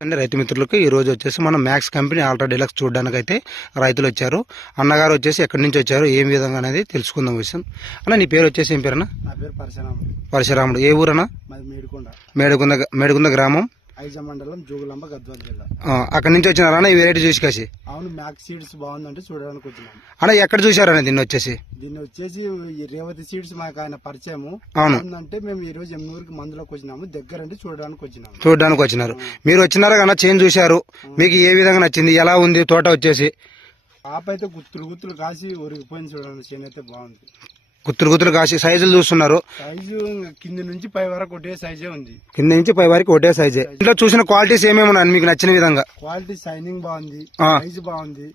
అండి రైతు మిత్రులకు. ఈ రోజు వచ్చేసి మనం మ్యాక్స్ కంపెనీ ఆల్ట్రా డీలక్స్ చూడడానికి అయితే రైతులు వచ్చారు. అన్నగారు వచ్చేసి ఎక్కడి నుంచి వచ్చారు ఏం విధంగా అనేది తెలుసుకుందాం విషయం. అన్న నీ పేరు వచ్చేసి ఏం పేరన్నా? నా పేరు పరశురాముడు. పరశురాముడు. ఏ ఊరన్నా? మేడుగుంద మేడుగుంద గ్రామం. ఐజ మండలం జోగులాంబ గద్వాల జిల్లా. ఆ, అక్కడి నుంచి వచ్చినారా అన్న ఈ వెరైటీ చూసి కాసి? అవును మ్యాక్స్ సీడ్స్ బాగుందంటే చూడడానికి వచ్చినాం. అన్న ఎక్కడ చూసారన్న దీన్ని వచ్చేసి? దీన్ని వచ్చేసి ఈ రేవతి సీడ్స్ మాకు ఆయన పరిచయము. అవును. అంటే మేము ఈ రోజు ఎమ్నూరుకి మందులోకి వచ్చినాము. దగ్గర అంటే చూడడానికి వచ్చినాము. చూడడానికి వచ్చినారు. మీరు వచ్చినారా కన్నా చేంజ్ చూశారు. మీకు ఏ విధంగా నచ్చింది? ఎలా ఉంది తోట వచ్చేసి? ఆప అయితే గుత్తులు గుత్తులు కాసి ఒరిగిపోయింది చూడండి. చేను అయితే బాగుంది. గుత్తులు గుత్తులు కాసి సైజులు చూస్తున్నారు. సైజు కింది నుంచి పై వరకు ఒకటే సైజే ఉంది. కింద నుంచి పై వరకు ఒకటే సైజే. ఇంట్లో చూసిన క్వాలిటీస్ ఏమేమి ఉన్నాయి? మీకు నచ్చిన విధంగా. క్వాలిటీ షైనింగ్ బాగుంది. సైజు బాగుంది.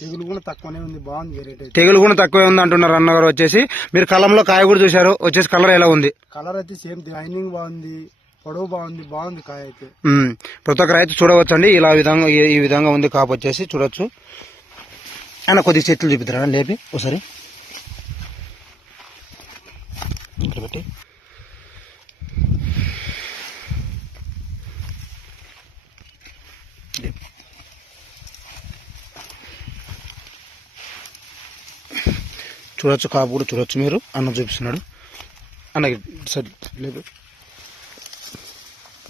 తెగులు కూడా తక్కువనే ఉంది. బాగుంది వెరైటీ తెగులు కూడా తక్కువే ఉంది అంటున్నారు అన్నగారు వచ్చేసి. మీరు కలంలో కాయ కూడా చూశారు. వచ్చేసి కలర్ ఎలా ఉంది? కలర్ అయితే సేమ్ షైనింగ్ బాగుంది. పొడవు బాగుంది. బాగుంది కాయ అయితే. ప్రతి ఒక్క రైతు చూడవచ్చు అండి ఇలా విధంగా ఈ- విధంగా ఉంది. కాపు వచ్చేసి చూడొచ్చు. ఆయన కొద్ది చెట్లు చూపిద్దారా? లేపి. ఒకసారి ఇక్కడ పెట్టి లేపు. చూడొచ్చు కాపు కూడా చూడొచ్చు మీరు. అన్న చూపిస్తున్నాడు. అన్నకి సరే లేదు.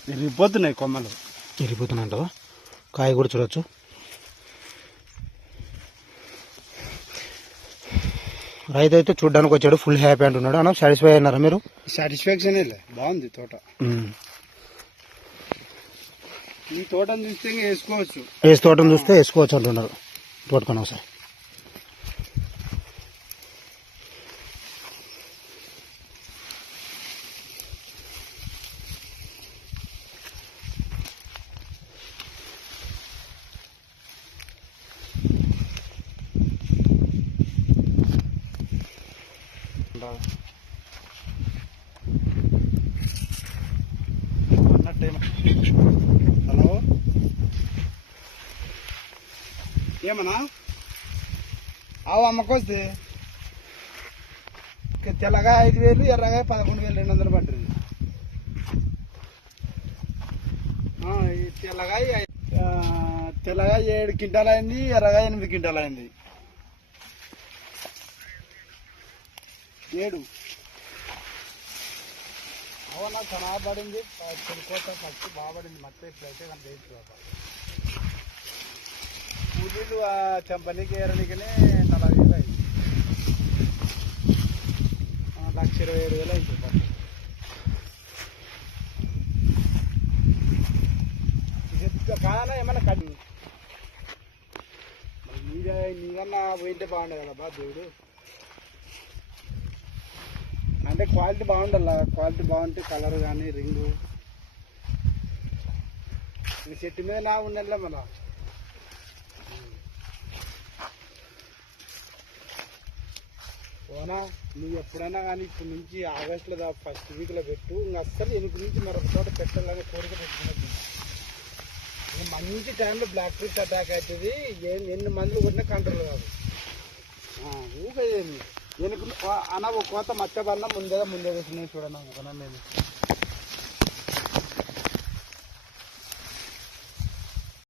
విరిగిపోతున్నాయి కొమ్మలు. వెళ్ళిపోతున్నా కాయ కూడా చూడొచ్చు. రైతు అయితే చూడడానికి వచ్చాడు ఫుల్ హ్యాపీ అంటున్నాడు. అన్న సాటిస్ఫై అయినారా మీరు? సాటిస్ఫాక్షన్ బాగుంది తోట. ఈ తోటను చూస్తే వేసుకోవచ్చు. వేసి తోటను చూస్తే వేసుకోవచ్చు అంటున్నారు. తోటకొని ఒకసారి. హలో? ఏమన్నా? ఆవు అమ్మకొస్తే తెల్లగా ఐదు వేలు ఎర్రగా పదకొండు వేలు రెండు వందలు పడ్డది. తెల్లగా తెల్లగా ఏడు క్వింటాలు అయింది ఎర్రగా ఎనిమిది క్వింటాలు అయింది. ఏడు? అవునా చాలా పడింది చెడిపోత ఫస్ట్ బాగా పడింది మొత్తం ఇప్పుడైతే కానీ వేయించు కూలీలు ఆ చెంపనీకి ఏరనికనే నలభై వేలు అయింది. లక్ష ఇరవై ఏడు వేలు అయింది ఫస్ట్. ఏమన్నా కడి మరి నీకన్నా పోయింటే బాగుండే కదా బా దేవుడు అంటే క్వాలిటీ బాగుండాల క్వాలిటీ బాగుంటే కలర్ కానీ రింగు. ఈ చెట్టు మీద నా ఉండాలి మన ఓనా నువ్వు ఎప్పుడైనా కానీ ఇప్పటి నుంచి ఆగస్టులో ఫస్ట్ వీక్లో పెట్టు. ఇంకా అస్సలు ఎనిమిది నుంచి మరొక చోట పెట్టాలని కోరిక పెట్టుకున్నది మంచి టైంలో బ్లాక్ ట్రిప్స్ అటాక్ అవుతుంది ఏం ఎన్ని మందులు కొట్టినా కంట్రోల్ కాదు. ఊకేది ఎనుకు అన్న ఒక కోత మచ్చ బన్న ముందే ముందే వేసినాయి చూడన్నా నేను